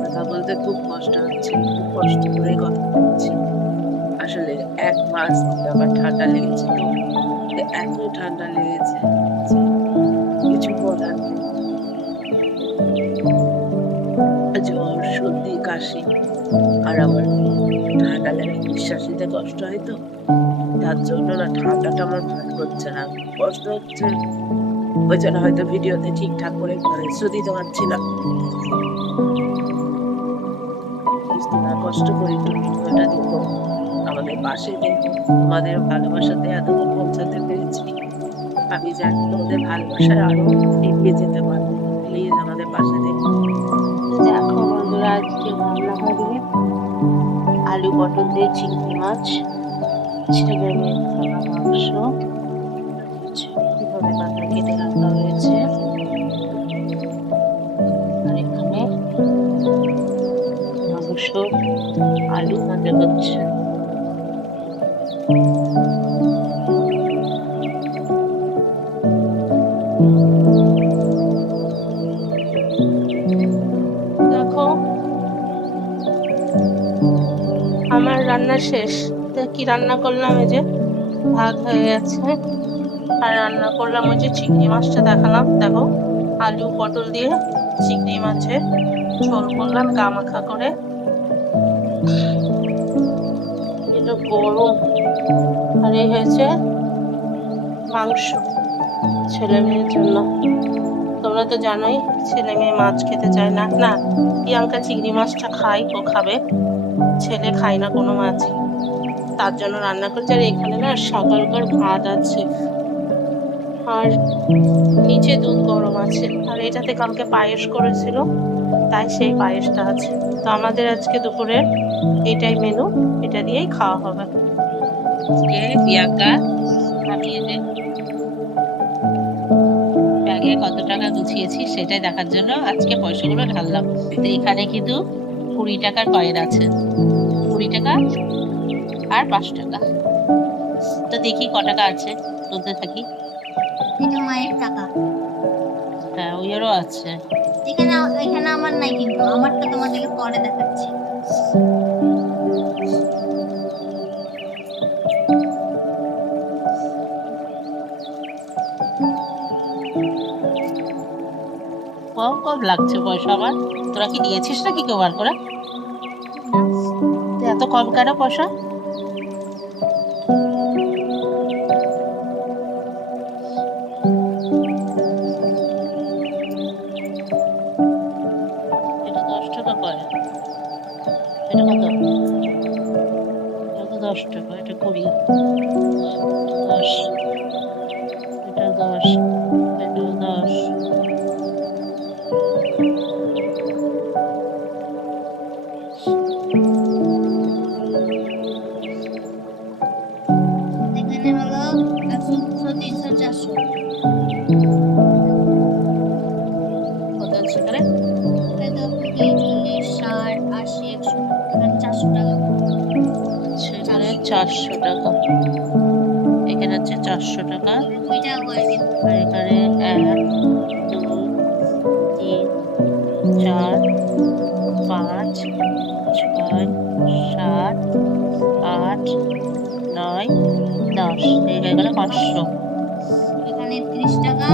কথা বলতে খুব কষ্ট হচ্ছে, খুব কষ্ট করে কথা বলছি। আসলে এক মাস আমার ঠান্ডা লেগেছে এত ঠান্ডা লেগেছে কিছু নেই। জ্বর সর্দি, কাশি আর আমার ঠান্ডা লেগে নিঃশ্বাস নিতে কষ্ট হয় তো। তার জন্য না ঠান্ডাটা আমার ভালো করছে না, কষ্ট হচ্ছে। ওই জন্য হয়তো ভিডিওতে ঠিকঠাক করে ভয়েস দিতে পারছি না কষ্ট করে একটু ভিডিওটা দেখো। আমাদের পাশে দেখো তোমাদের ভালোবাসাতে এতদূর পৌঁছাতে পেরেছি। আমি জানি তোমাদের ভালোবাসায় আরও এগিয়ে যেতে পারব। প্লিজ আমাদের পাশে দেখো। দেখো বন্ধুরা, আজকে রান্না হবে আলু পটল দিয়ে চিংড়ি মাছ ছেলে মেয়ে মাংস কেটে আলু ভাজা হচ্ছে দেখো, আমার রান্না শেষ। কি রান্না করলাম এই যে? ভাত হয়ে গেছে। আর রান্না করলাম ওই যে চিংড়ি মাছটা দেখালাম। দেখো, আলু পটল দিয়ে চিংড়ি মাছের ঝোল করলাম গা মাখা করে। এটা গরম। আর এই হয়েছে মাংস ছেলে মেয়ের জন্য। তোমরা তো জানোই ছেলে মেয়ে মাছ খেতে চায় না। না, প্রিয়াঙ্কা চিংড়ি মাছটা খাই ও খাবে। ছেলে খায় না কোনো মাছই। তার জন্য রান্না করছে। আর এখানে না সকালকার ভাত আছে। আর নিচে দুধ গরম আছে। আর এটাতে কালকে পায়েস করেছিল, তাই সেই পায়েসটা আছে। তো আমাদের আজকে দুপুরে এটাই মেনু এটা দিয়েই খাওয়া হবে। ব্যাগে কত টাকা গুছিয়েছি সেটাই দেখার জন্য আজকে পয়সাগুলো ঢাললাম। তো এখানে কিন্তু কুড়ি টাকার কয়েন আছে। কুড়ি টাকা আর পাঁচ টাকা। তো দেখি ক টাকা আছে। তুলতে থাকি। এটা মায়ের টাকা। হ্যাঁ ওইয়েরও আছে। এখানে এখানে আমার নাই কিন্তু আমারটা তোমাদেরকে পরে দেখাচ্ছি। কম কম লাগছে পয়সা আমার। তোরা কি নিয়েছিস নাকি কেউ বার করে? এত কম কেন পয়সা? চারশো টাকা। এখানে হচ্ছে চারশো টাকা। আর এখানে এক দুই তিন চার পাঁচ ছয় সাত আট নয় দশ। এই হয়ে গেল পাঁচশো। এখানে তিরিশ টাকা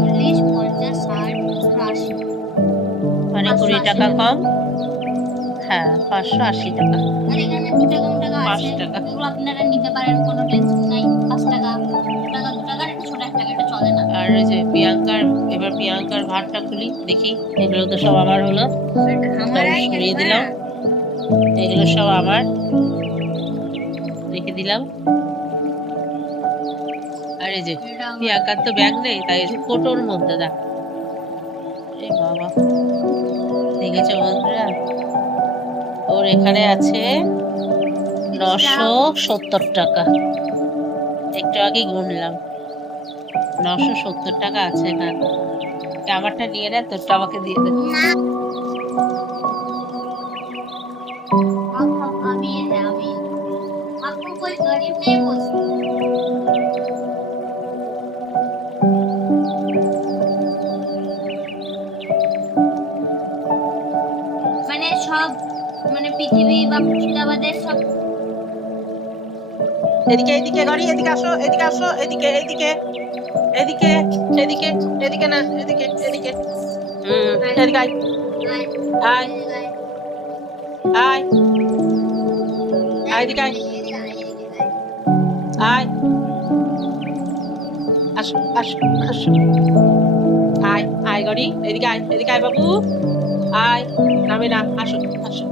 চল্লিশ পঞ্চাশ ষাট আশি। মানে কুড়ি টাকা। কম। হ্যাঁ পাঁচশো আশি টাকা। আর এখানে টাকা আছে। এগুলো আপনারা নিতে পারেন কোনো টেনশন নাই। পাঁচ টাকা টাকা দু টাকা একটা টাকা এটা চলে না। আর ওই যে প্রিয়াঙ্কার এবার প্রিয়াঙ্কার ভাতটা খুলি দেখি। এগুলো তো সব আমার হলো। সরিয়ে দিলাম। এগুলো সব আমার। রেখে দিলাম। আর এই যে প্রিয়াঙ্কার তো ব্যাগ নেই তাই এই যে কোটোর মধ্যে দেখ। বাবা। দেখেছ বন্ধুরা? ওর এখানে আছে নশো সত্তর টাকা। একটু আগে গুনলাম। নশো সত্তর টাকা আছে না আমারটা নিয়ে নেয় তোরটা আমাকে দিয়ে দে। পৃথিবী বা মুর্শিদাবাদের সব এদিকে এদিকে গাড়ি এদিকে আসো এদিকে আসো এদিকে এদিকে এদিকে এদিকে এদিকে না এদিকে এদিকে। হুম। এদিকে আয়। গায়ে আয়। গায়ে আয়। আয় এদিকে আয়। আয়। আসো আসো আসো। আয় আয় গাড়ি। এদিকে আয় এদিকে আয় বাবু। আয় নামে না আসো আসো।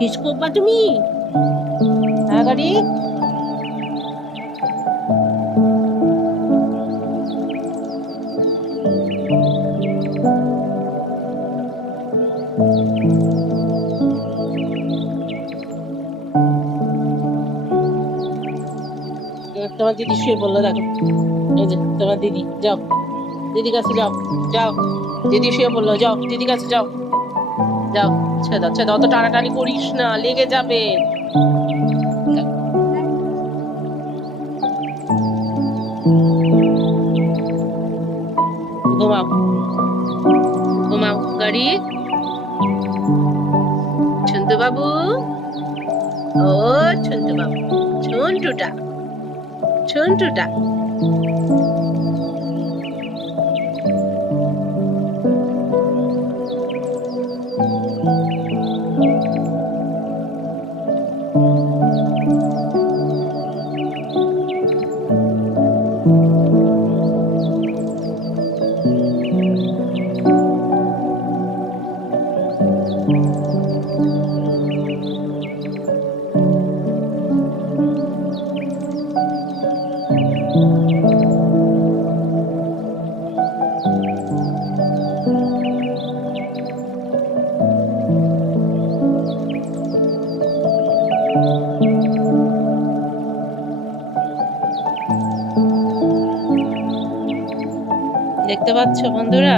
কিসকো বা তুমি? এ, তোমার দিদি শুয়ে বলল দেখো। এই যে তোমার দিদি যাও। দিদি কাছে যাও যাও। দিদি শুয়ে বলল যাও। দিদি কাছে যাও। যাও ছেড়ে দাও অত টানাটানি করিস না, লেগে যাবে। ঘুমাও ঘুমাও, গাড়ি। ছন্তু বাবু ও ছন্তু বাবু ছন্টুটা ছন্টুটা পাচ্ছ বন্ধুরা?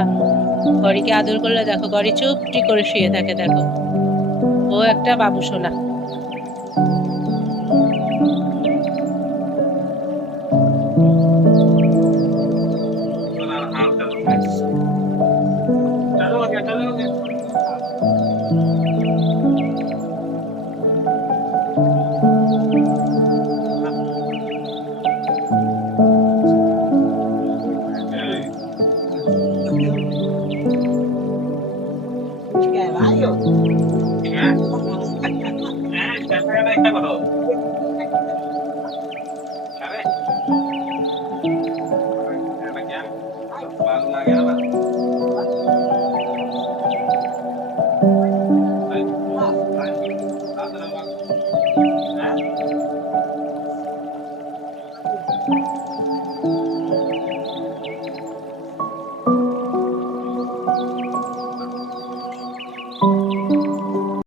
গড়িকে আদর করলে দেখো গড়ি চুপটি করে শুয়ে থাকে, দেখো। ও একটা বাবু সোনা।